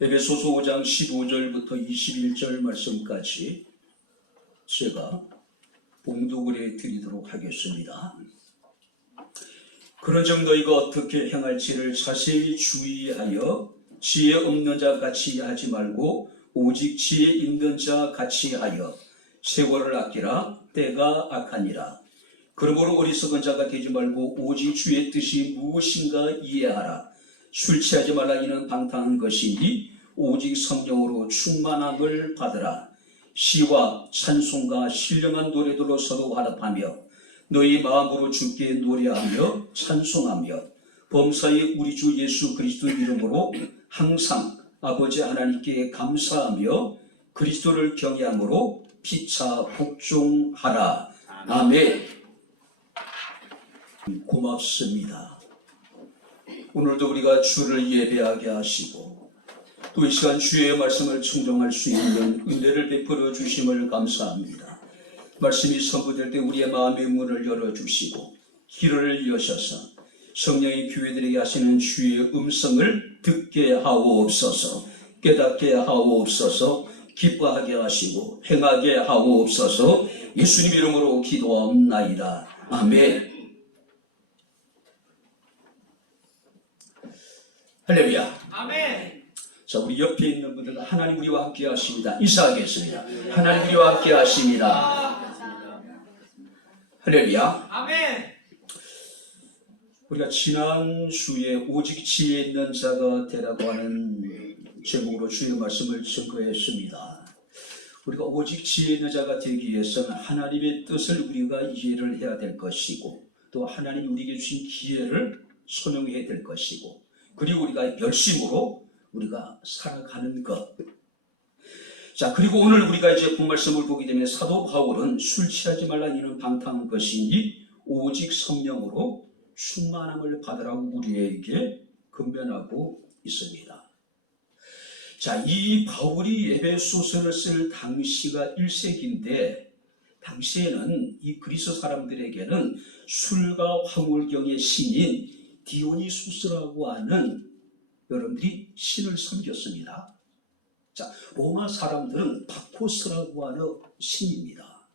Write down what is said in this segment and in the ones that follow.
에베소서 5장 15절부터 21절 말씀까지 제가 봉독을 해드리도록 하겠습니다. 그런즉 너희가 어떻게 행할지를 자세히 주의하여 지혜 없는 자 같이 하지 말고 오직 지혜 있는 자 같이 하여 세월을 아끼라. 때가 악하니라. 그러므로 어리석은 자가 되지 말고 오직 주의 뜻이 무엇인가 이해하라. 술 취하지 말라. 이는 방탕한 것이니 오직 성령으로 충만함을 받으라. 시와 찬송과 신령한 노래들로 서로 화답하며 너희 마음으로 주께 노래하며 찬송하며 범사의 우리 주 예수 그리스도 이름으로 항상 아버지 하나님께 감사하며 그리스도를 경외함으로 피차 복종하라. 아멘. 고맙습니다. 오늘도 우리가 주를 예배하게 하시고 또 이 시간 주의 말씀을 청정할 수 있는 은혜를 베풀어 주심을 감사합니다. 말씀이 선포될 때 우리의 마음의 문을 열어주시고 길을 여셔서 성령의 교회들에게 하시는 주의 음성을 듣게 하옵소서. 깨닫게 하옵소서. 기뻐하게 하시고 행하게 하옵소서. 예수님 이름으로 기도하옵나이다. 아멘. 할렐루야. 아멘. 자, 우리 옆에 있는 분들은 하나님 우리와 함께 하십니다. 인사하겠습니다. 하나님 우리와 함께 하십니다. 할렐루야. 아멘. 우리가 지난 주에 오직 지혜 있는 자가 되라고 하는 제목으로 주의 말씀을 증거했습니다. 우리가 오직 지혜 있는 자가 되기 위해서는 하나님의 뜻을 우리가 이해를 해야 될 것이고 또 하나님이 우리에게 주신 기회를 선용해야 될 것이고 그리고 우리가 열심으로 우리가 살아가는 것. 자, 그리고 오늘 우리가 이제 본 말씀을 보게 되면 사도 바울은 술 취하지 말라. 이는 방탕한 것이니 오직 성령으로 충만함을 받으라고 우리에게 권면하고 있습니다. 자, 이 바울이 에베소서를 쓸 당시가 1세기인데 당시에는 이 그리스 사람들에게는 술과 황홀경의 신인 디오니소스라고 하는 여러분들이 신을 섬겼습니다. 자, 로마 사람들은 바코스라고 하는 신입니다.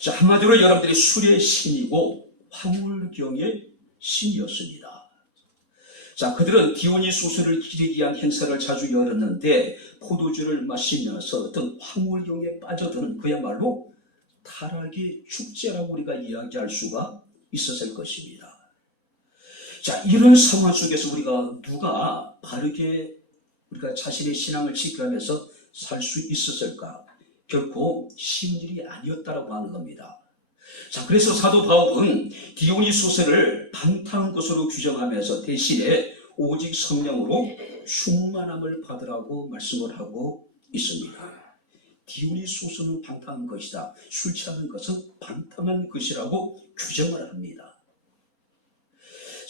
자, 한마디로 여러분들이 술의 신이고 황홀경의 신이었습니다. 자, 그들은 디오니소스를 기리기 위한 행사를 자주 열었는데 포도주를 마시면서 어떤 황홀경에 빠져드는 그야말로 타락의 축제라고 우리가 이야기할 수가 있었을 것입니다. 자, 이런 상황 속에서 우리가 누가 바르게 우리가 자신의 신앙을 지켜가면서 살 수 있었을까? 결코 쉬운 일이 아니었다라고 하는 겁니다. 자, 그래서 사도 바울은 디오니소스를 방탕한 것으로 규정하면서 대신에 오직 성령으로 충만함을 받으라고 말씀을 하고 있습니다. 디오니소스는 방탕한 것이다. 술 취하는 것은 방탕한 것이라고 규정을 합니다.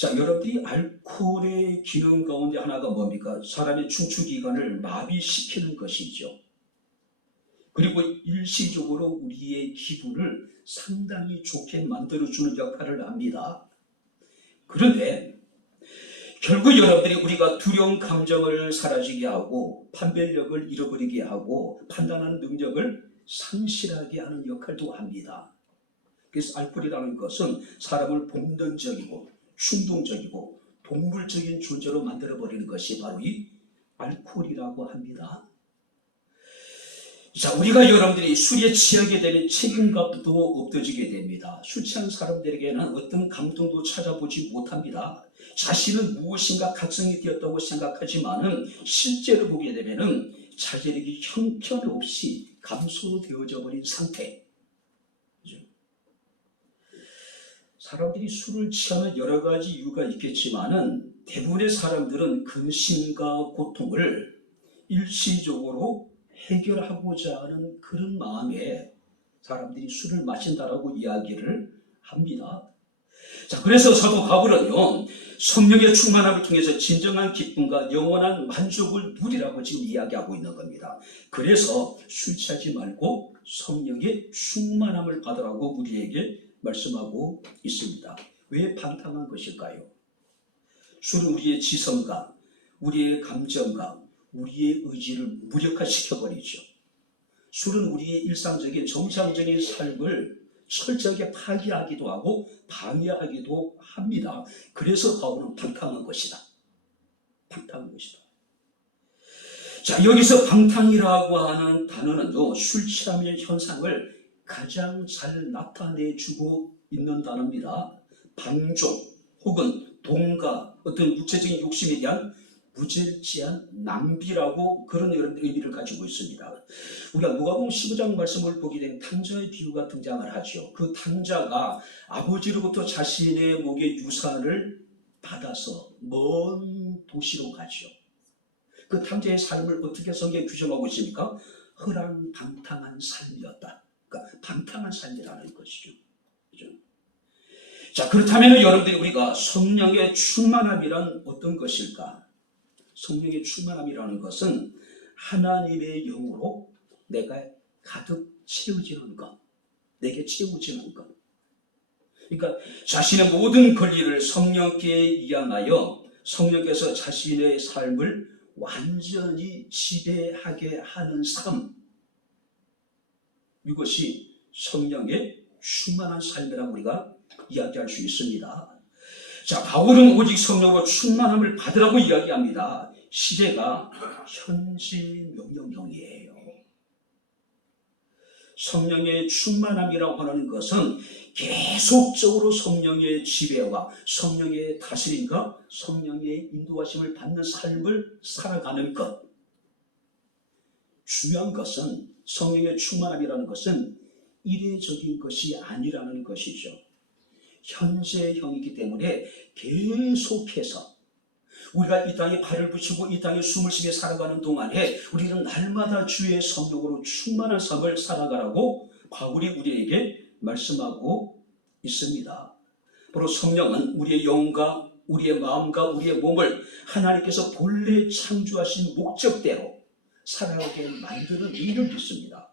자, 여러분들이 알코올의 기능 가운데 하나가 뭡니까? 사람의 중추기관을 마비시키는 것이죠. 그리고 일시적으로 우리의 기분을 상당히 좋게 만들어주는 역할을 합니다. 그런데 결국 여러분들이 우리가 두려운 감정을 사라지게 하고 판별력을 잃어버리게 하고 판단하는 능력을 상실하게 하는 역할도 합니다. 그래서 알코올이라는 것은 사람을 본능적이고 충동적이고 동물적인 존재로 만들어버리는 것이 바로 이 알코올이라고 합니다. 자, 우리가 여러분들이 술에 취하게 되면 책임감도 없어지게 됩니다. 술 취한 사람들에게는 어떤 감동도 찾아보지 못합니다. 자신은 무엇인가 각성이 되었다고 생각하지만은 실제로 보게 되면은 자기에게 형편없이 감소되어져 버린 상태. 사람들이 술을 취하는 여러 가지 이유가 있겠지만은 대부분의 사람들은 근심과 고통을 일시적으로 해결하고자 하는 그런 마음에 사람들이 술을 마신다라고 이야기를 합니다. 자, 그래서 사도 바울은요, 성령의 충만함을 통해서 진정한 기쁨과 영원한 만족을 누리라고 지금 이야기하고 있는 겁니다. 그래서 술 취하지 말고 성령의 충만함을 받으라고 우리에게 말씀하고 있습니다. 왜 방탕한 것일까요? 술은 우리의 지성과 우리의 감정과 우리의 의지를 무력화시켜버리죠. 술은 우리의 일상적인 정상적인 삶을 철저하게 파괴하기도 하고 방해하기도 합니다. 그래서 바울은 방탕한 것이다. 방탕한 것이다. 자, 여기서 방탕이라고 하는 단어는요, 술 취함의 현상을 가장 잘 나타내주고 있는 단어입니다. 방종 혹은 동가, 어떤 육체적인 욕심에 대한 무절제한 낭비라고 그런 의미를 가지고 있습니다. 우리가 누가복음 15장 말씀을 보게 되면 탕자의 비유가 등장을 하죠. 그 탕자가 아버지로부터 자신의 목에 유산을 받아서 먼 도시로 가죠. 그 탕자의 삶을 어떻게 성경에 규정하고 있습니까? 허랑방탕한 삶이었다. 그러니까 방탕한 삶이라는 것이죠. 그죠? 자, 그렇다면 여러분들이 우리가 성령의 충만함이란 어떤 것일까? 성령의 충만함이라는 것은 하나님의 영으로 내가 가득 채워지는 것, 내게 채워지는 것. 그러니까 자신의 모든 권리를 성령께 이양하여 성령께서 자신의 삶을 완전히 지배하게 하는 삶, 이것이 성령의 충만한 삶이라고 우리가 이야기할 수 있습니다. 자, 바울은 오직 성령으로 충만함을 받으라고 이야기합니다. 시제가 현재 명령형이에요. 성령의 충만함이라고 하는 것은 계속적으로 성령의 지배와 성령의 다스림과 성령의 인도하심을 받는 삶을 살아가는 것. 중요한 것은 성령의 충만함이라는 것은 이례적인 것이 아니라는 것이죠. 현재형이기 때문에 계속해서 우리가 이 땅에 발을 붙이고 이 땅에 숨을 쉬며 살아가는 동안에 우리는 날마다 주의 성령으로 충만한 삶을 살아가라고 바울이 우리에게 말씀하고 있습니다. 바로 성령은 우리의 영과 우리의 마음과 우리의 몸을 하나님께서 본래 창조하신 목적대로 살아가게 만드는 일을 믿습니다.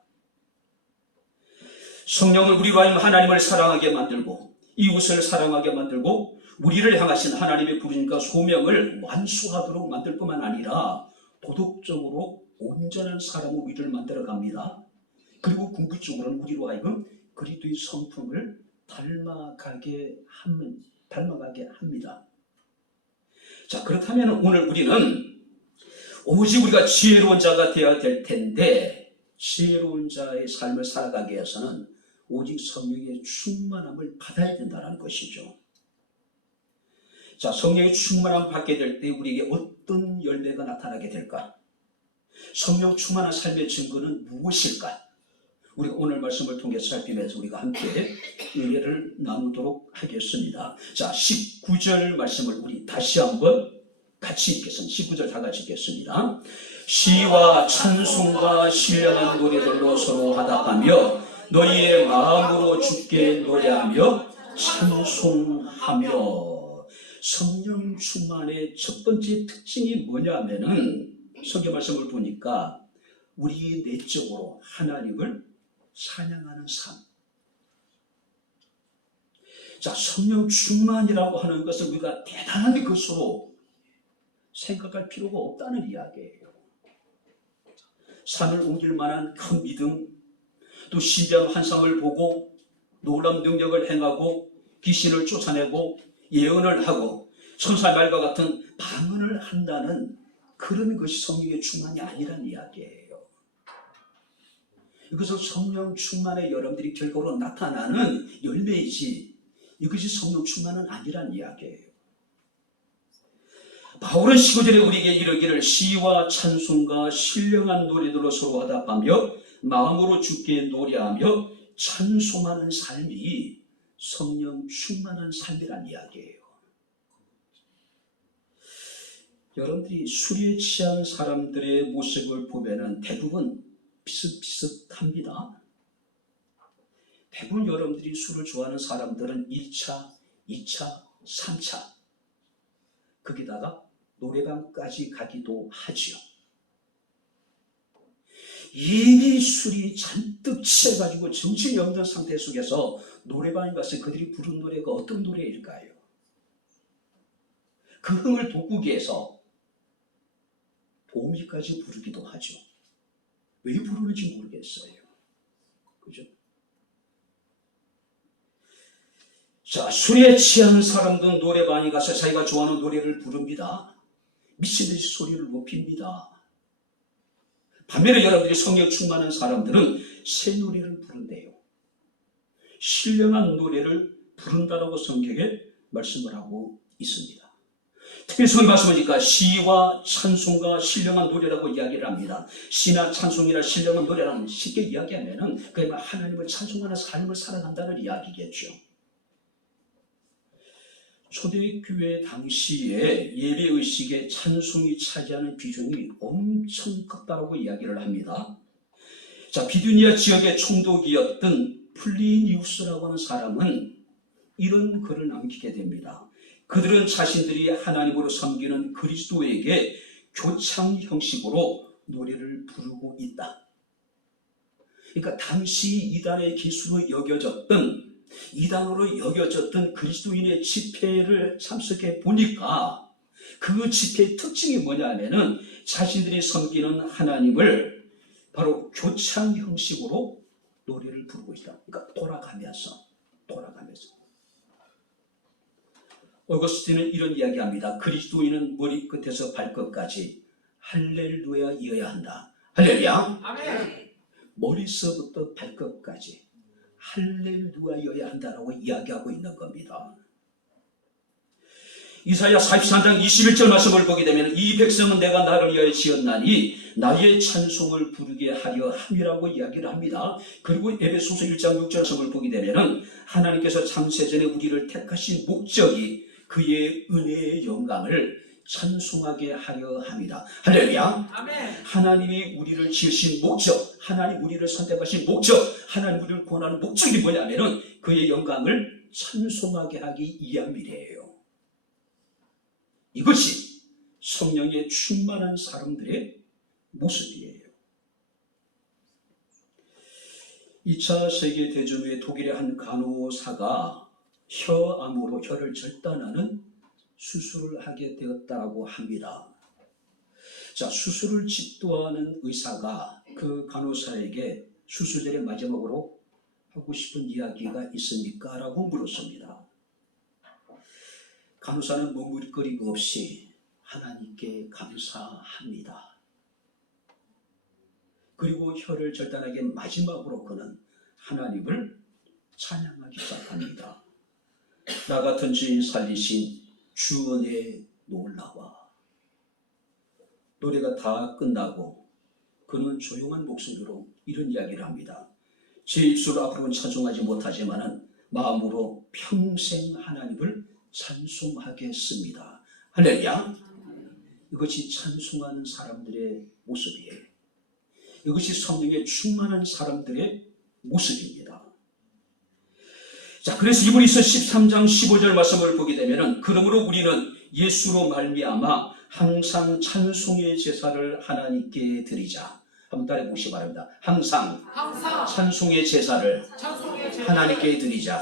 성령은 우리로 하여금 하나님을 사랑하게 만들고 이웃을 사랑하게 만들고 우리를 향하신 하나님의 부르심과 소명을 완수하도록 만들 뿐만 아니라 도덕적으로 온전한 사람으로 우리를 만들어갑니다. 그리고 궁극적으로는 우리로 하여금 그리스도의 성품을 닮아가게 합니다. 자, 그렇다면 오늘 우리는 오직 우리가 지혜로운 자가 되어야 될 텐데 지혜로운 자의 삶을 살아가기 위해서는 오직 성령의 충만함을 받아야 된다는 것이죠. 자, 성령의 충만함을 받게 될 때 우리에게 어떤 열매가 나타나게 될까? 성령 충만한 삶의 증거는 무엇일까? 우리가 오늘 말씀을 통해서 살피면서 우리가 함께 은혜를 나누도록 하겠습니다. 자, 19절 말씀을 우리 다시 한번 같이 읽겠습니다. 19절 다 같이 읽겠습니다. 시와 찬송과 신령한 노래들로 서로 화답하며 너희의 마음으로 주께 노래하며 찬송하며. 성령 충만의 첫 번째 특징이 뭐냐면은 성경 말씀을 보니까 우리 내적으로 하나님을 찬양하는 삶. 자, 성령 충만이라고 하는 것을 우리가 대단한 것으로 생각할 필요가 없다는 이야기예요. 산을 옮길 만한 큰 믿음, 또 신비한 환상을 보고 놀라운 능력을 행하고 귀신을 쫓아내고 예언을 하고 천사의 말과 같은 방언을 한다는 그런 것이 성령의 충만이 아니란 이야기예요. 이것은 성령 충만의 여러분들이 결과로 나타나는 열매이지 이것이 성령 충만은 아니란 이야기예요. 바울은 19절에 우리에게 이르기를 시와 찬송과 신령한 노래들로 서로 화답하며 마음으로 주께 노래하며 찬송하는 삶이 성령 충만한 삶이란 이야기예요. 여러분들이 술에 취한 사람들의 모습을 보면 대부분 비슷비슷합니다. 대부분 여러분들이 술을 좋아하는 사람들은 1차, 2차, 3차 거기다가 노래방까지 가기도 하지요. 이미 술이 잔뜩 취해가지고 정신이 없는 상태 속에서 노래방에 가서 그들이 부른 노래가 어떤 노래일까요? 그 흥을 돋구기 위해서 도우미까지 부르기도 하죠. 왜 부르는지 모르겠어요. 그죠? 자, 술에 취한 사람도 노래방에 가서 자기가 좋아하는 노래를 부릅니다. 미친듯이 소리를 높입니다. 반면에 여러분들이 성령 충만한 사람들은 새 노래를 부른대요. 신령한 노래를 부른다라고 성경에 말씀을 하고 있습니다. 특히 성경 말씀하니까 시와 찬송과 신령한 노래라고 이야기를 합니다. 시나 찬송이나 신령한 노래라는 쉽게 이야기하면은 그게 하나님을 찬송하는 삶을 살아간다는 이야기겠죠. 초대교회 당시에 예배의식에 찬송이 차지하는 비중이 엄청 컸다고 이야기를 합니다. 자, 비두니아 지역의 총독이었던 플리니우스라고 하는 사람은 이런 글을 남기게 됩니다. 그들은 자신들이 하나님으로 섬기는 그리스도에게 교창 형식으로 노래를 부르고 있다. 그러니까 당시 이단의 기수로 이단으로 여겨졌던 그리스도인의 집회를 참석해 보니까 그 집회의 특징이 뭐냐면은 자신들이 섬기는 하나님을 바로 교창 형식으로 노래를 부르고 있다. 그러니까 돌아가면서. 어거스틴은 이런 이야기합니다. 그리스도인은 머리끝에서 발끝까지 할렐루야이어야 한다. 할렐루야. 아멘. 머리서부터 발끝까지 할렐루야여야 한다라고 이야기하고 있는 겁니다. 이사야 43장 21절 말씀을 보게 되면 이 백성은 내가 나를 위하여 지었나니 나의 찬송을 부르게 하려 함이라고 이야기를 합니다. 그리고 에베소서 1장 6절 말씀을 보게 되면 하나님께서 창세전에 우리를 택하신 목적이 그의 은혜의 영광을 찬송하게 하려 합니다. 할렐루야. 아멘. 하나님이 우리를 지으신 목적, 하나님 우리를 선택하신 목적, 하나님 우리를 구원하는 목적이 뭐냐면은 그의 영광을 찬송하게 하기 위함이래요. 이것이 성령에 충만한 사람들의 모습이에요. 2차 세계대전 후에 독일의 한 간호사가 혀암으로 혀를 절단하는 수술을 하게 되었다고 합니다. 자, 수술을 집도하는 의사가 그 간호사에게 수술 전에 마지막으로 하고 싶은 이야기가 있습니까? 라고 물었습니다. 간호사는 머뭇거림도 없이 하나님께 감사합니다. 그리고 혀를 절단하기 마지막으로 그는 하나님을 찬양하기 시작합니다. 나 같은 죄인 살리신 주 은혜에 놀라와. 노래가 다 끝나고 그는 조용한 목소리로 이런 이야기를 합니다. 제 입술로 앞으로는 찬송하지 못하지만 마음으로 평생 하나님을 찬송하겠습니다. 할렐루야. 이것이 찬송하는 사람들의 모습이에요. 이것이 성령에 충만한 사람들의 모습입니다. 자, 그래서 이브리서 13장 15절 말씀을 보게 되면은 그러므로 우리는 예수로 말미암아 항상 찬송의 제사를 하나님께 드리자. 한번 따라해 보시기 바랍니다. 항상 찬송의 제사를 하나님께 드리자.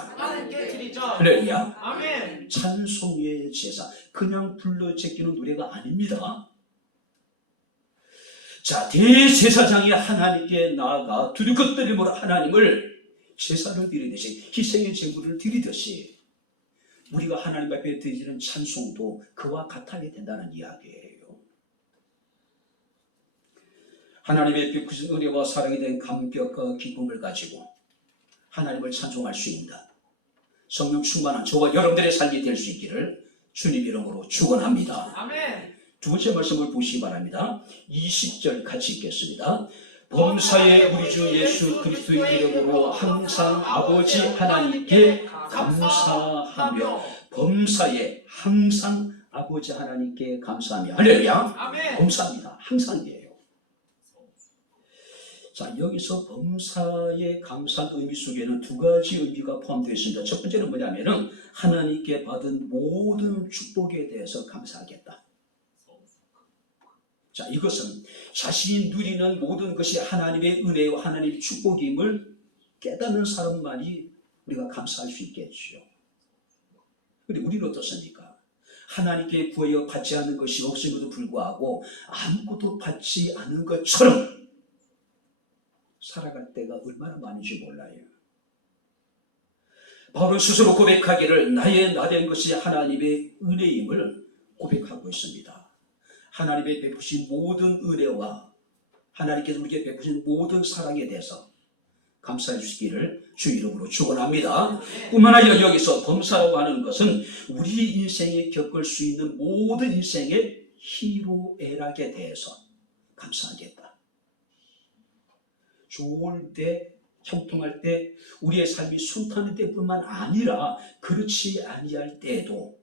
할렐루야. 아멘. 찬송의 제사. 그냥 불러 제끼는 노래가 아닙니다. 자, 대제사장이 하나님께 나아가 두렵고 떨림으로 하나님을 제사를 드리듯이 희생의 제물을 드리듯이 우리가 하나님 앞에 드리는 찬송도 그와 같아야 된다는 이야기예요. 하나님의 베푸신 은혜와 사랑에 대한 감격과 기쁨을 가지고 하나님을 찬송할 수 있는 성령 충만한 저와 여러분들의 삶이 될 수 있기를 주님 이름으로 축원합니다. 아멘. 두 번째 말씀을 보시기 바랍니다. 20절 같이 읽겠습니다. 범사에 우리 주 예수 그리스도의 이름으로 항상 아버지 하나님께 감사하며 범사에 항상 아버지 하나님께 감사하며 할렐루야. 아멘. 범사입니다. 항상이에요. 자, 여기서 범사에 감사한 의미 속에는 두 가지 의미가 포함되어 있습니다. 첫 번째는 뭐냐면은 하나님께 받은 모든 축복에 대해서 감사하겠다. 자, 이것은 자신이 누리는 모든 것이 하나님의 은혜와 하나님의 축복임을 깨닫는 사람만이 우리가 감사할 수 있겠죠. 그런데 우리는 어떻습니까? 하나님께 구하여 받지 않는 것이 없음에도 불구하고 아무것도 받지 않은 것처럼 살아갈 때가 얼마나 많은지 몰라요. 바울은 스스로 고백하기를 나의 나된 것이 하나님의 은혜임을 고백하고 있습니다. 하나님의 베푸신 모든 은혜와 하나님께서 우리에게 베푸신 모든 사랑에 대해서 감사해 주시기를 주 이름으로 축원합니다. 뿐만 아니라 여기서 범사라고 하는 것은 우리 인생에 겪을 수 있는 모든 인생의 희로애락에 대해서 감사하겠다. 좋을 때, 형통할 때, 우리의 삶이 순탄할 때뿐만 아니라 그렇지 아니할 때에도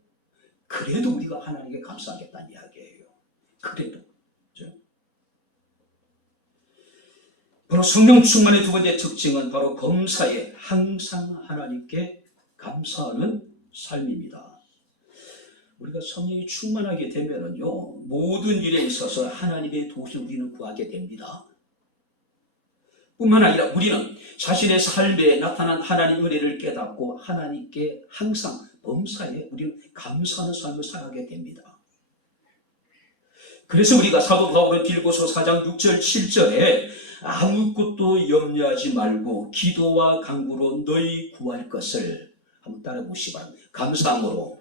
그래도 우리가 하나님께 감사하겠다는 이야기예요. 그래도. 바로 성령 충만의 두 번째 특징은 바로 범사에 항상 하나님께 감사하는 삶입니다. 우리가 성령이 충만하게 되면은요, 모든 일에 있어서 하나님의 도우심을 우리는 구하게 됩니다. 뿐만 아니라 우리는 자신의 삶에 나타난 하나님의 은혜를 깨닫고 하나님께 항상 범사에 우리는 감사하는 삶을 살아가게 됩니다. 그래서 우리가 사도 바울은 빌고서 4장 6절 7절에 아무것도 염려하지 말고 기도와 간구로 너희 구할 것을 한번 따라 보시기 바랍니다. 감사함으로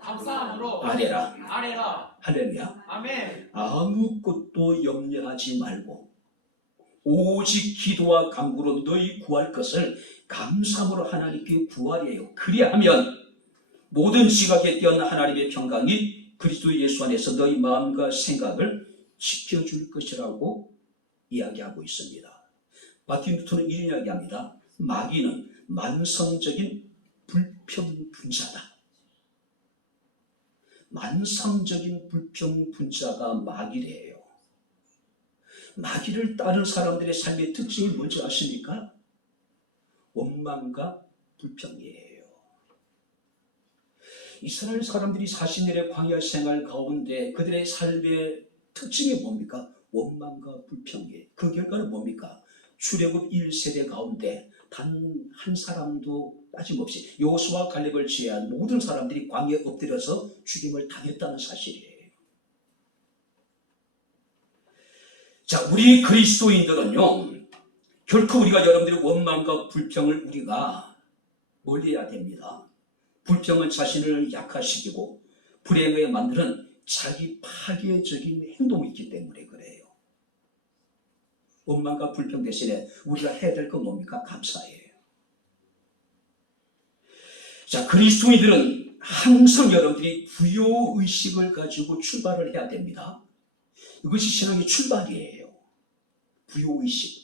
아뢰라. 할렐루야. 아멘. 아무것도 염려하지 말고 오직 기도와 간구로 너희 구할 것을 감사함으로 하나님께 구하래요. 그리하면 모든 지각에 뛰어난 하나님의 평강이 그리스도 예수 안에서 너희 마음과 생각을 지켜줄 것이라고 이야기하고 있습니다. 마틴 루터는 이런 이야기합니다. 마귀는 만성적인 불평분자다. 만성적인 불평분자가 마귀래요. 마귀를 따른 사람들의 삶의 특징이 뭔지 아십니까? 원망과 불평이에요. 이스라엘 사람들이 40년의 광야 생활 가운데 그들의 삶의 특징이 뭡니까? 원망과 불평이에요. 그 결과는 뭡니까? 출애굽 1세대 가운데 단 한 사람도 빠짐없이 여호수아와 갈렙을 제외한 모든 사람들이 광야에 엎드려서 죽임을 당했다는 사실이에요. 자, 우리 그리스도인들은요, 결코 우리가 여러분들의 원망과 불평을 우리가 멀리해야 됩니다. 불평은 자신을 약화시키고 불행하게 만드는 자기 파괴적인 행동이 있기 때문에 그래요. 원망과 불평 대신에 우리가 해야 될 건 뭡니까? 감사예요. 자, 그리스도인들은 항상 여러분들이 부요의식을 가지고 출발을 해야 됩니다. 이것이 신앙의 출발이에요. 부요의식.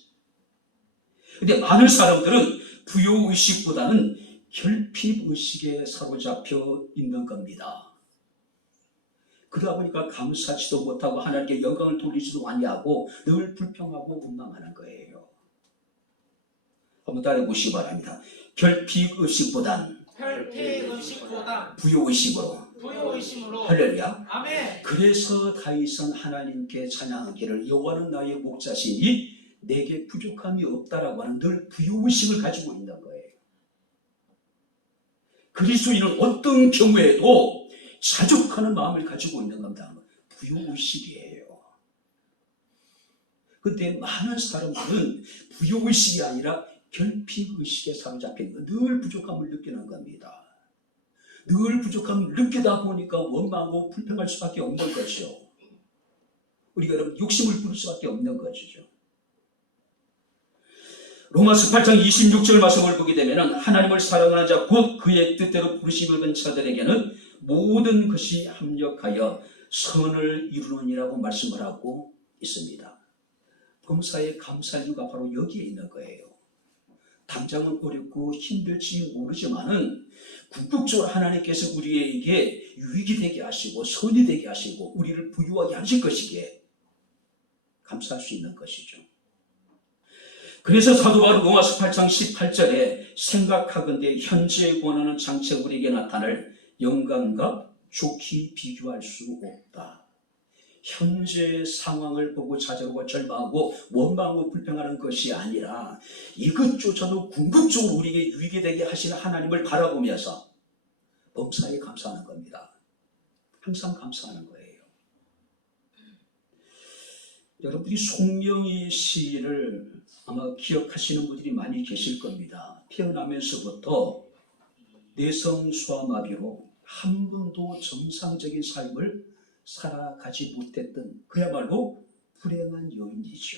근데 많은 사람들은 부요의식보다는 결핍의식에 사로잡혀 있는 겁니다. 그러다 보니까 감사하지도 못하고 하나님께 영광을 돌리지도 아니하고 늘 불평하고 원망하는 거예요. 한번 따라해 보시기 바랍니다. 결핍의식보단 부요의식으로 할렐루야. 아멘. 그래서 다윗은 하나님께 찬양하기를 여호와는 나의 목자시니 내게 부족함이 없다라고 하는 늘 부요의식을 가지고 있는 거예요. 그리스도인은 어떤 경우에도 자족하는 마음을 가지고 있는 겁니다. 부요의식이에요. 그런데 많은 사람들은 부요의식이 아니라 결핍의식에 사로잡혀 있는 늘 부족함을 느끼는 겁니다. 늘 부족함을 느끼다 보니까 원망하고 불평할 수밖에 없는 것이죠. 우리가 여러분 욕심을 부릴 수밖에 없는 것이죠. 로마서 8장 26절 말씀을 보게 되면 하나님을 사랑하는 자 곧 그의 뜻대로 부르심을 받은 자들에게는 모든 것이 합력하여 선을 이루느니라고 말씀을 하고 있습니다. 범사에 감사할 이유가 바로 여기에 있는 거예요. 당장은 어렵고 힘들지 모르지만은 궁극적으로 하나님께서 우리에게 유익이 되게 하시고 선이 되게 하시고 우리를 부유하게 하실 것이기에 감사할 수 있는 것이죠. 그래서 사도 바울 로마서 8장 18절에 생각하건대 현재의 권한은 장차 우리에게 나타날 영광과 좋게 비교할 수 없다. 현재의 상황을 보고 좌절하고 절망하고 원망하고 불평하는 것이 아니라 이것조차도 궁극적으로 우리에게 유익이 되게 하시는 하나님을 바라보면서 범사에 감사하는 겁니다. 항상 감사하는 거예요. 여러분들이 송명희 시를 아마 기억하시는 분들이 많이 계실 겁니다. 태어나면서부터 뇌성소아마비로 한 번도 정상적인 삶을 살아가지 못했던 그야말로 불행한 여인이죠.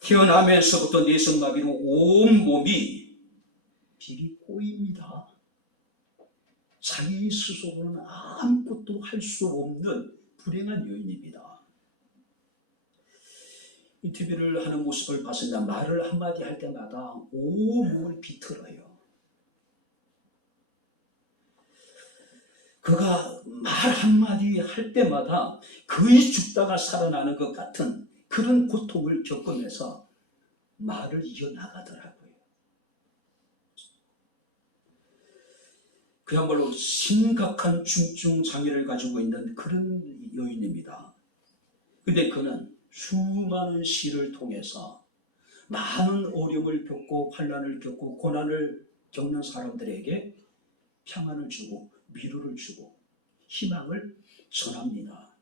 태어나면서부터 뇌성마비로 온몸이 비비 꼬입니다. 자기 스스로는 아무것도 할 수 없는 불행한 여인입니다. 인터뷰를 하는 모습을 봤습니다. 말을 한마디 할 때마다 온몸을 비틀어요. 그가 말 한마디 할 때마다 거의 죽다가 살아나는 것 같은 그런 고통을 겪으면서 말을 이어나가더라고요. 그야말로 심각한 중증 장애를 가지고 있는 그런 여인입니다. 근데 그는 수많은 시를 통해서 많은 어려움을 겪고 환난을 겪고 고난을 겪는 사람들에게 평안을 주고 위로를 주고 희망을 전합니다.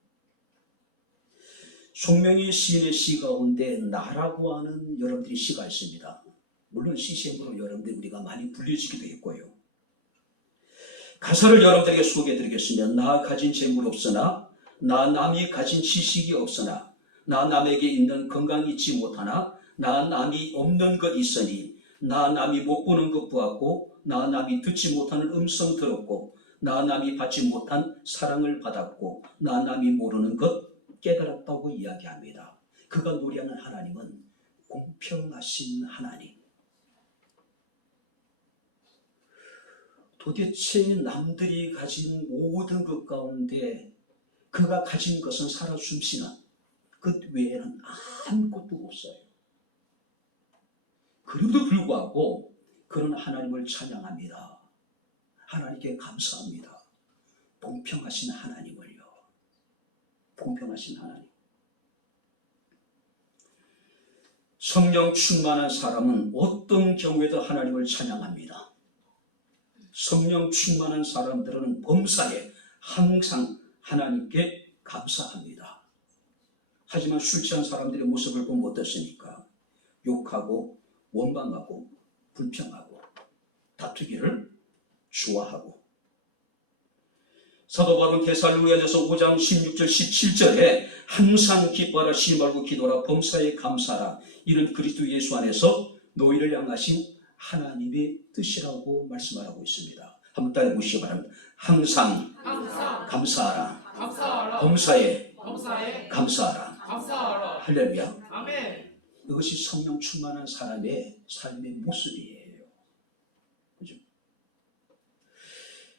송명희 시인의 시 가운데 나라고 하는 여러분들이 시가 있습니다. 물론 CCM으로 여러분들 우리가 많이 불려지기도 했고요. 가사를 여러분들에게 소개해드리겠습니다. 나 가진 재물 없으나 나 남이 가진 지식이 없으나 나 남에게 있는 건강이 있지 못하나 나 남이 없는 것 있으니 나 남이 못 보는 것 보았고 나 남이 듣지 못하는 음성 들었고 나 남이 받지 못한 사랑을 받았고 나 남이 모르는 것 깨달았다고 이야기합니다. 그가 노래하는 하나님은 공평하신 하나님. 도대체 남들이 가진 모든 것 가운데 그가 가진 것은 살아 숨쉬는 그 외에는 아무것도 없어요. 그럼에도 불구하고 그는 하나님을 찬양합니다. 하나님께 감사합니다. 공평하신 하나님을요. 공평하신 하나님. 성령 충만한 사람은 어떤 경우에도 하나님을 찬양합니다. 성령 충만한 사람들은 범사에 항상 하나님께 감사합니다. 하지만 술 취한 사람들의 모습을 보면 어떻습니까? 욕하고 원망하고 불평하고 다투기를 좋아하고. 사도 바울은 데살로니가전서 5장 16절 17절에 항상 기뻐하라 쉬지 말고 기도하라 범사에 감사하라 이는 그리스도 예수 안에서 너희를 향하신 하나님의 뜻이라고 말씀하고 있습니다. 한번 따라해 보시기 바랍니다. 항상 감사하라. 범사에 감사하라. 할렐루야. 아멘. 이것이 성령 충만한 사람의 삶의 모습이에요. 그죠?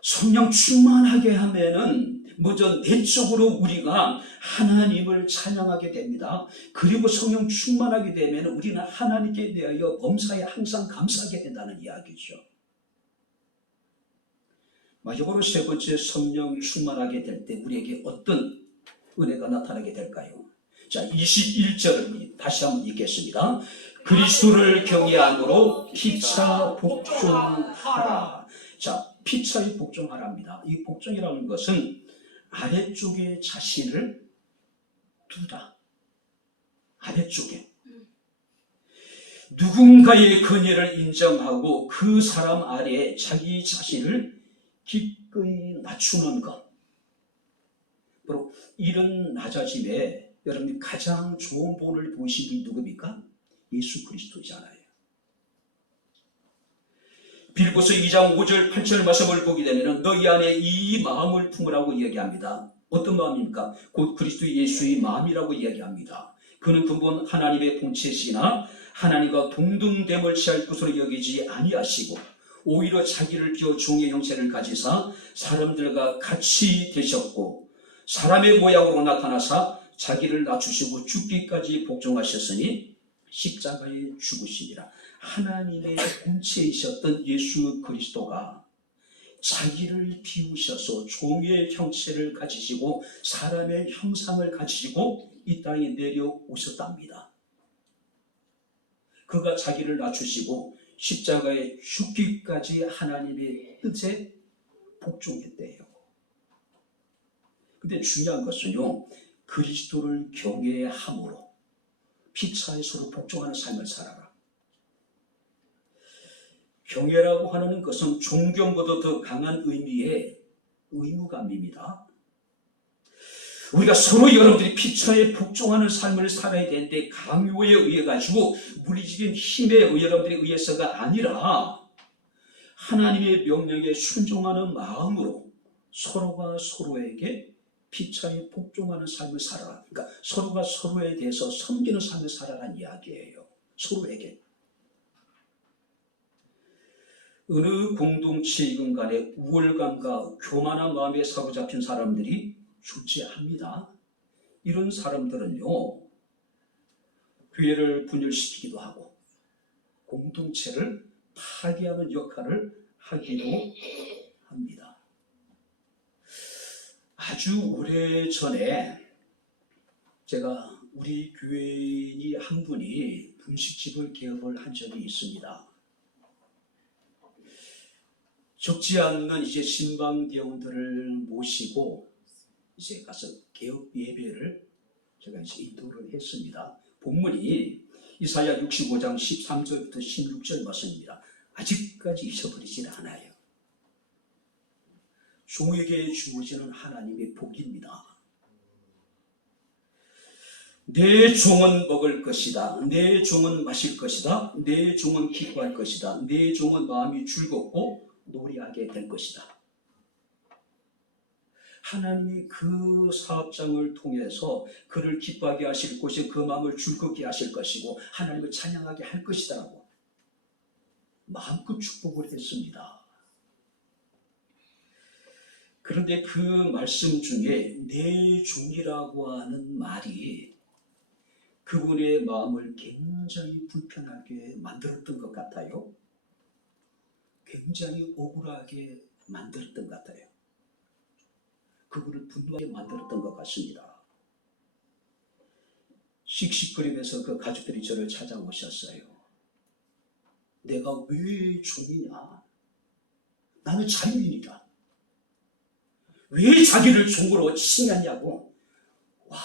성령 충만하게 하면은 먼저 내적으로 우리가 하나님을 찬양하게 됩니다. 그리고 성령 충만하게 되면 우리는 하나님께 대하여 범사에 항상 감사하게 된다는 이야기죠. 마지막으로 세 번째, 성령 충만하게 될 때 우리에게 어떤 은혜가 나타나게 될까요? 자, 21절을 다시 한번 읽겠습니다. 그리스도를 경외함으로 피차 복종하라. 자, 피차에 복종하랍니다. 이 복종이라는 것은 아래쪽에 자신을 두다. 아래쪽에. 누군가의 권위를 인정하고 그 사람 아래에 자기 자신을 기꺼이 낮추는 것. 바로 이런 낮아짐에 여러분이 가장 좋은 본을 보신 분이 누굽니까? 예수 그리스도잖아요. 빌립보서 2장 5절 8절 말씀을 보게 되면 너희 안에 이 마음을 품으라고 이야기합니다. 어떤 마음입니까? 곧 그리스도 예수의 마음이라고 이야기합니다. 그는 근본 하나님의 본체시나 하나님과 동등됨을 취할 것으로 여기지 아니하시고 오히려 자기를 비워 종의 형체를 가지사 사람들과 같이 되셨고 사람의 모양으로 나타나사 자기를 낮추시고 죽기까지 복종하셨으니 십자가에 죽으시니라. 하나님의 본체이셨던 예수 그리스도가 자기를 비우셔서 종의 형체를 가지시고 사람의 형상을 가지시고 이 땅에 내려오셨답니다. 그가 자기를 낮추시고 십자가에 죽기까지 하나님의 뜻에 복종했대요. 근데 중요한 것은요, 그리스도를 경외함으로 피차에 서로 복종하는 삶을 살아라. 경외라고 하는 것은 존경보다 더 강한 의미의 의무감입니다. 우리가 서로 여러분들이 피차에 복종하는 삶을 살아야 되는데 강요에 의해 가지고 물리적인 힘에 여러분들에 의해서가 아니라 하나님의 명령에 순종하는 마음으로 서로가 서로에게 피차에 복종하는 삶을 살아라. 그러니까 서로가 서로에 대해서 섬기는 삶을 살아라는 이야기예요. 서로에게. 어느 공동체이건 간에 우월감과 교만한 마음에 사로잡힌 사람들이 존재합니다. 이런 사람들은요, 교회를 분열시키기도 하고 공동체를 파괴하는 역할을 하기도 합니다. 아주 오래전에 제가 우리 교인이 한 분이 분식집을 개업을 한 적이 있습니다. 적지 않는 이제 신방대원들을 모시고 이제 가서 개업 예배를 제가 이제 인도를 했습니다. 본문이 이사야 65장 13절부터 16절 말씀입니다. 아직까지 잊어버리질 않아요. 종에게 주어지는 하나님의 복입니다. 내 종은 먹을 것이다. 내 종은 마실 것이다. 내 종은 기뻐할 것이다. 내 종은 마음이 즐겁고 노래하게 될 것이다. 하나님이 그 사업장을 통해서 그를 기뻐하게 하실 것이고 그 마음을 즐겁게 하실 것이고 하나님을 찬양하게 할 것이다라고 마음껏 축복을 했습니다. 그런데 그 말씀 중에 내 종이라고 하는 말이 그분의 마음을 굉장히 불편하게 만들었던 것 같아요. 굉장히 억울하게 만들었던 것 같아요. 그분을 분노하게 만들었던 것 같습니다. 씩씩거리면서 그 가족들이 저를 찾아오셨어요. 내가 왜 종이냐? 나는 자유인이다. 왜 자기를 종으로 칭하냐고. 와,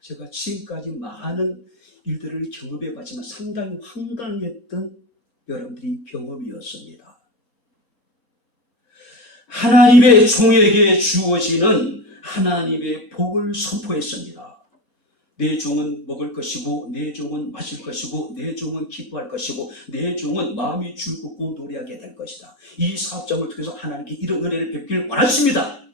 제가 지금까지 많은 일들을 경험해봤지만 상당히 황당했던 여러분들이 경험이었습니다. 하나님의 종에게 주어지는 하나님의 복을 선포했습니다. 내 종은 먹을 것이고 내 종은 마실 것이고 내 종은 기뻐할 것이고 내 종은 마음이 즐겁고 노래하게 될 것이다. 이 사업장을 통해서 하나님께 이런 은혜를 베풀기를 원하십니다.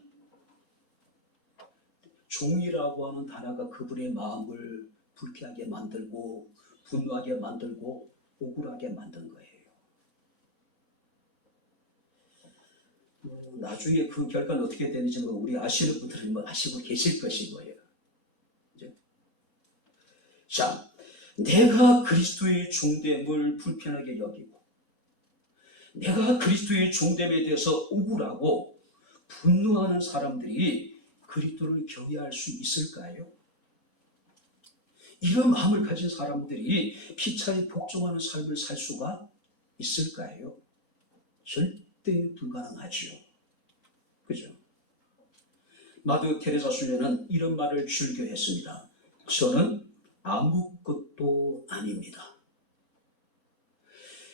종이라고 하는 단어가 그분의 마음을 불쾌하게 만들고 분노하게 만들고 억울하게 만든 거예요. 나중에 그 결과는 어떻게 되는지 우리 아시는 분들은 아시고 계실 것이고요. 자, 내가 그리스도의 종됨을 불편하게 여기고 내가 그리스도의 종됨에 대해서 억울하고 분노하는 사람들이 그리스도를 경외할 수 있을까요? 이런 마음을 가진 사람들이 피차에 복종하는 삶을 살 수가 있을까요? 절대 불가능하지요. 그죠? 마더 테레사 수녀는 이런 말을 즐겨했습니다. 저는 아무것도 아닙니다.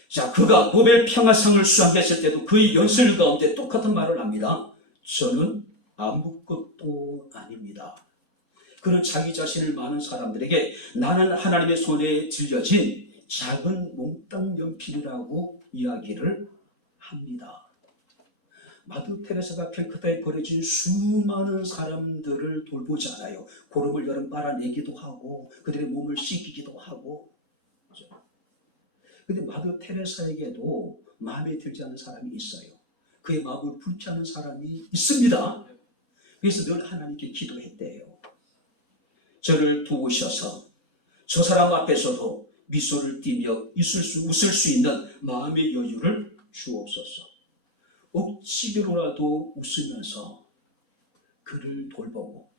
자, 그가 노벨 평화상을 수상했을 때도 그의 연설 가운데 똑같은 말을 합니다. 저는 아무것도 아닙니다. 그는 자기 자신을 많은 사람들에게 나는 하나님의 손에 들려진 작은 몽땅 연필이라고 이야기를 합니다. 마더 테레사가 캘커타에 버려진 수많은 사람들을 돌보지 않아요. 고름을 여름 빨아내기도 하고 그들의 몸을 씻기기도 하고. 그런데 마더 테레사에게도 마음에 들지 않는 사람이 있어요. 그의 마음을 불쾌하는 사람이 있습니다. 그래서 늘 하나님께 기도했대요. 저를 도우셔서 저 사람 앞에서도 미소를 띠며 웃을 수 있는 마음의 여유를 주옵소서. 억지로라도 웃으면서 그를 돌보고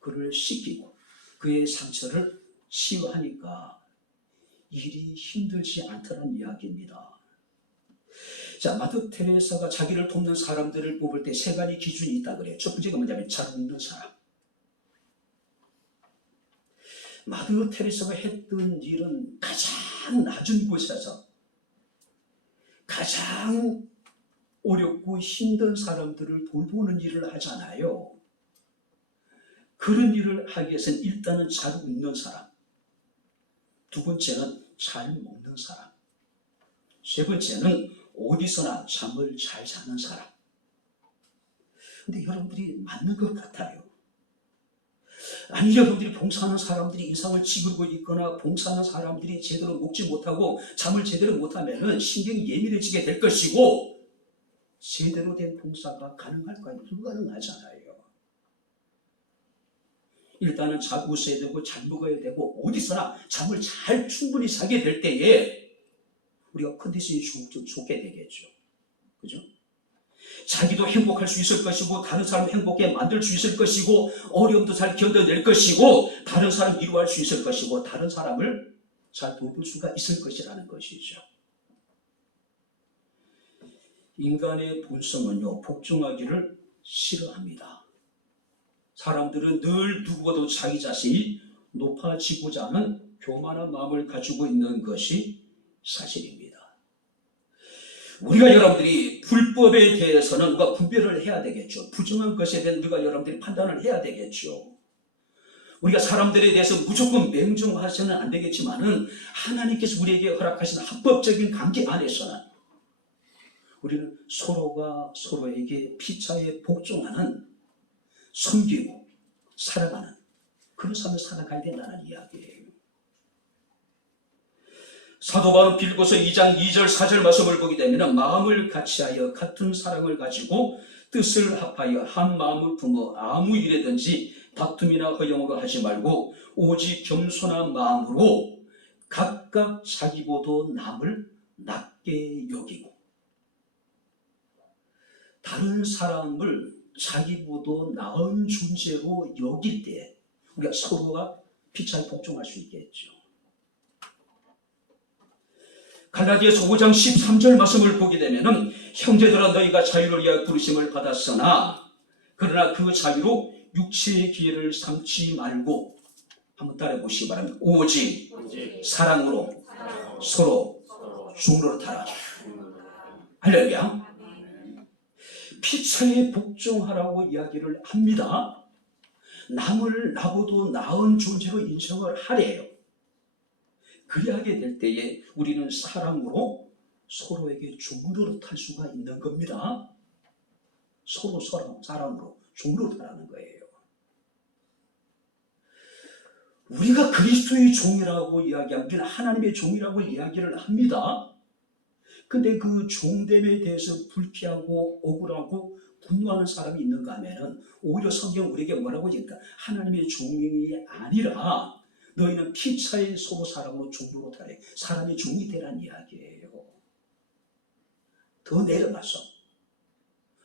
그를 씻기고 그의 상처를 치유하니까 일이 힘들지 않다는 이야기입니다. 자, 마더 테레사가 자기를 돕는 사람들을 뽑을 때 세 가지 기준이 있다 그래요. 첫 번째가 뭐냐면 잘 웃는 사람. 마더 테레사가 했던 일은 가장 낮은 곳에서 가장 어렵고 힘든 사람들을 돌보는 일을 하잖아요. 그런 일을 하기 위해서는 일단은 잘 웃는 사람, 두 번째는 잘 먹는 사람, 세 번째는 어디서나 잠을 잘 자는 사람. 근데 여러분들이 맞는 것 같아요. 아니, 여러분들이 봉사하는 사람들이 인상을 찌그러고 있거나 봉사하는 사람들이 제대로 먹지 못하고 잠을 제대로 못하면 신경이 예민해지게 될 것이고, 제대로 된 봉사가 가능할까요? 불가능하잖아요. 일단은 잘 웃어야 되고 잘 먹어야 되고 어디서나 잠을 잘 충분히 자게 될 때에 우리가 컨디션이 좋게 되겠죠. 그죠? 자기도 행복할 수 있을 것이고 다른 사람 행복하게 만들 수 있을 것이고 어려움도 잘 견뎌낼 것이고 다른 사람 위로할 수 있을 것이고 다른 사람을 잘 돌볼 수가 있을 것이라는 것이죠. 인간의 본성은요, 복종하기를 싫어합니다. 사람들은 늘 누구보다도 자기 자신이 높아지고자 하는 교만한 마음을 가지고 있는 것이 사실입니다. 우리가 여러분들이 불법에 대해서는 우리가 분별을 해야 되겠죠. 부정한 것에 대한 우리가 여러분들이 판단을 해야 되겠죠. 우리가 사람들에 대해서 무조건 맹종하셔는 안 되겠지만은 하나님께서 우리에게 허락하신 합법적인 관계 안에서는 우리는 서로가 서로에게 피차에 복종하는, 섬기고 살아가는 그런 삶을 살아가야 된다는 이야기예요. 사도 바울은 빌고서 2장 2절 4절 말씀을 보게 되면 마음을 같이하여 같은 사랑을 가지고 뜻을 합하여 한 마음을 품어 아무 일에든지 다툼이나 허영으로 하지 말고 오직 겸손한 마음으로 각각 자기보다 남을 낮게 여기고, 다른 사람을 자기보다 나은 존재로 여길 때 우리가 서로가 피차에 복종할 수 있겠죠. 갈라디아서 5장 13절 말씀을 보게 되면 형제들아 너희가 자유를 위하여 부르심을 받았으나 그러나 그 자유로 육체의 기회를 삼지 말고, 한번 따라해 보시기 바랍니다. 오직 사랑으로 서로 중노릇하라. 할렐루야. 피차에 복종하라고 이야기를 합니다. 남을 나보다 나은 존재로 인정을 하래요. 그리하게 될 때에 우리는 사랑으로 서로에게 중노릇할 수가 있는 겁니다. 서로 사랑으로 중노릇하라는 거예요. 우리가 그리스도의 종이라고 이야기하면 우리는 하나님의 종이라고 이야기를 합니다. 근데 그 종됨에 대해서 불쾌하고 억울하고 분노하는 사람이 있는가 하면은 오히려 성경 우리에게 뭐라고 하니까 하나님의 종이 아니라 너희는 피차에 서로 사랑으로 종노릇하래. 사람의 종이 되라는 이야기예요. 더 내려가서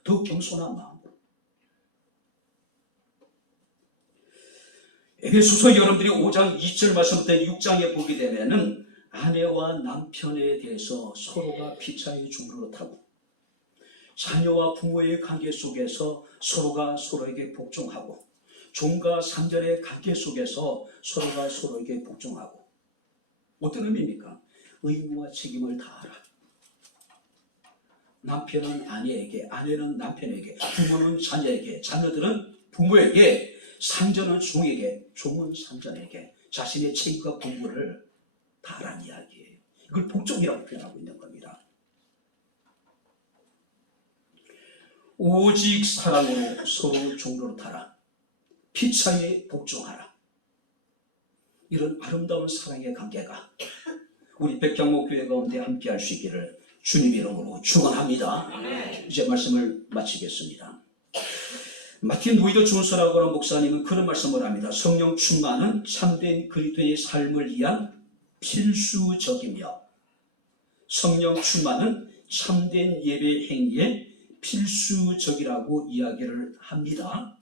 더 겸손한 마음으로. 에베소서 여러분들이 5장 2절 말씀부터 6장에 보게 되면은 아내와 남편에 대해서 서로가 피차에 종노릇하고 자녀와 부모의 관계 속에서 서로가 서로에게 복종하고 종과 상전의 관계 속에서 서로가 서로에게 복종하고, 어떤 의미입니까? 의무와 책임을 다하라. 남편은 아내에게, 아내는 남편에게, 부모는 자녀에게, 자녀들은 부모에게, 상전은 종에게, 종은 상전에게 자신의 책임과 복무를 다하라는 이야기예요. 이걸 복종이라고 표현하고 있는 겁니다. 오직 사랑으로 서로 종노릇하라. 피차에 복종하라. 이런 아름다운 사랑의 관계가 우리 백향목 교회 가운데 함께할 수 있기를 주님 이름으로 축원합니다. 이제 말씀을 마치겠습니다. 마틴 로이드 존스라고 하는 목사님은 그런 말씀을 합니다. 성령 충만은 참된 그리스도의 삶을 위한 필수적이며 성령 충만은 참된 예배 행위의 필수적이라고 이야기를 합니다.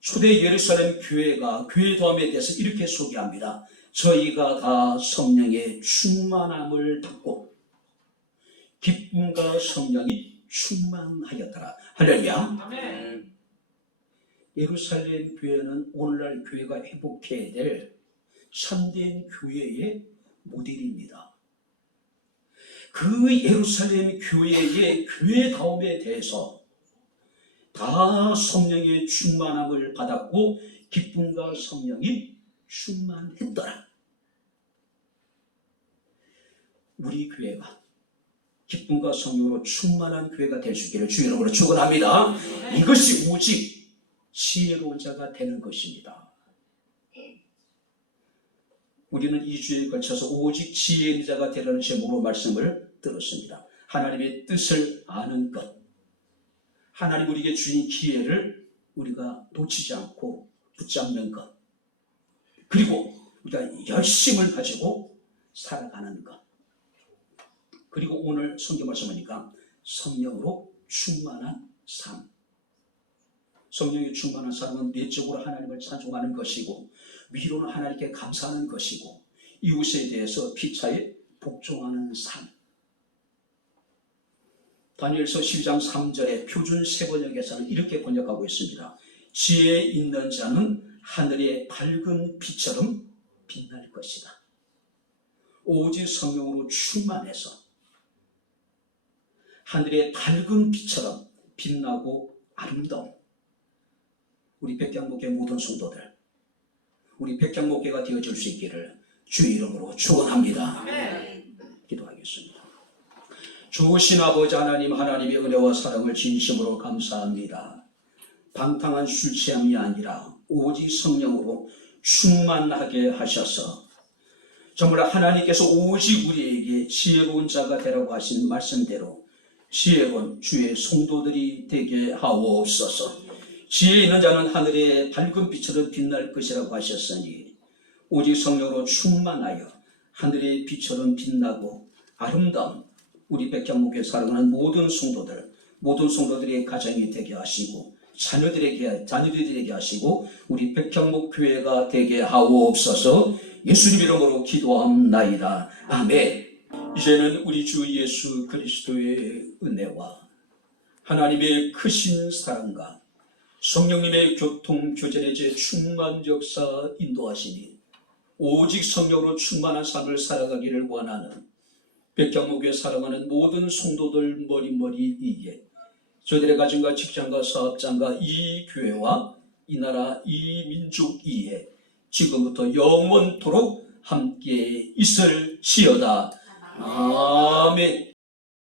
초대 예루살렘 교회가 교회도함에 대해서 이렇게 소개합니다. 저희가 다 성령의 충만함을 받고 기쁨과 성령이 충만하였더라. 할렐루야. 아멘. 예루살렘 교회는 오늘날 교회가 회복해야 될 참된 교회의 모델입니다. 그 예루살렘 교회의 교회다움에 대해서 다 성령의 충만함을 받았고 기쁨과 성령이 충만했더라. 우리 교회가 기쁨과 성령으로 충만한 교회가 될 수 있기를 주의 이름으로 축원합니다. 이것이 오직 지혜로운 자가 되는 것입니다. 우리는 2주에 걸쳐서 오직 지혜 있는 자가 되라는 제목으로 말씀을 들었습니다. 하나님의 뜻을 아는 것, 하나님 우리에게 주신 기회를 우리가 놓치지 않고 붙잡는 것, 그리고 우리가 열심을 가지고 살아가는 것, 그리고 오늘 성경 말씀하니까 성령으로 충만한 삶. 성령이 충만한 삶은 내적으로 하나님을 찬송하는 것이고, 위로는 하나님께 감사하는 것이고, 이웃에 대해서 피차에 복종하는 삶. 다니엘서 12장 3절에 표준 세번역에서는 이렇게 번역하고 있습니다. 지혜 있는 자는 하늘의 밝은 빛처럼 빛날 것이다. 오직 성령으로 충만해서 하늘의 밝은 빛처럼 빛나고 아름다운 우리 백향목회 모든 성도들, 우리 백향목회가 되어질 수 있기를 주의 이름으로 축원합니다. 아멘. 기도하겠습니다. 주신 아버지 하나님, 하나님의 은혜와 사랑을 진심으로 감사합니다. 방탕한 술 취함이 아니라 오직 성령으로 충만하게 하셔서 정말 하나님께서 오직 우리에게 지혜로운 자가 되라고 하신 말씀대로 지혜로운 주의 성도들이 되게 하옵소서. 지혜 있는 자는 하늘의 밝은 빛처럼 빛날 것이라고 하셨으니 오직 성령으로 충만하여 하늘의 빛처럼 빛나고 아름다운 우리 백향목에 사랑하는 모든 성도들의 가정이 되게 하시고 자녀들에게 하시고 우리 백향목 교회가 되게 하옵소서. 예수님 이름으로 기도합나이다. 아멘. 이제는 우리 주 예수 그리스도의 은혜와 하나님의 크신 사랑과 성령님의 교통교제의 제 충만 역사 인도하시니 오직 성령으로 충만한 삶을 살아가기를 원하는 백향목교회 사랑하는 모든 성도들 머리머리 위에 저들의 가정과 직장과 사업장과 이 교회와 이 나라 이 민족 위에 지금부터 영원토록 함께 있을지어다. 아멘.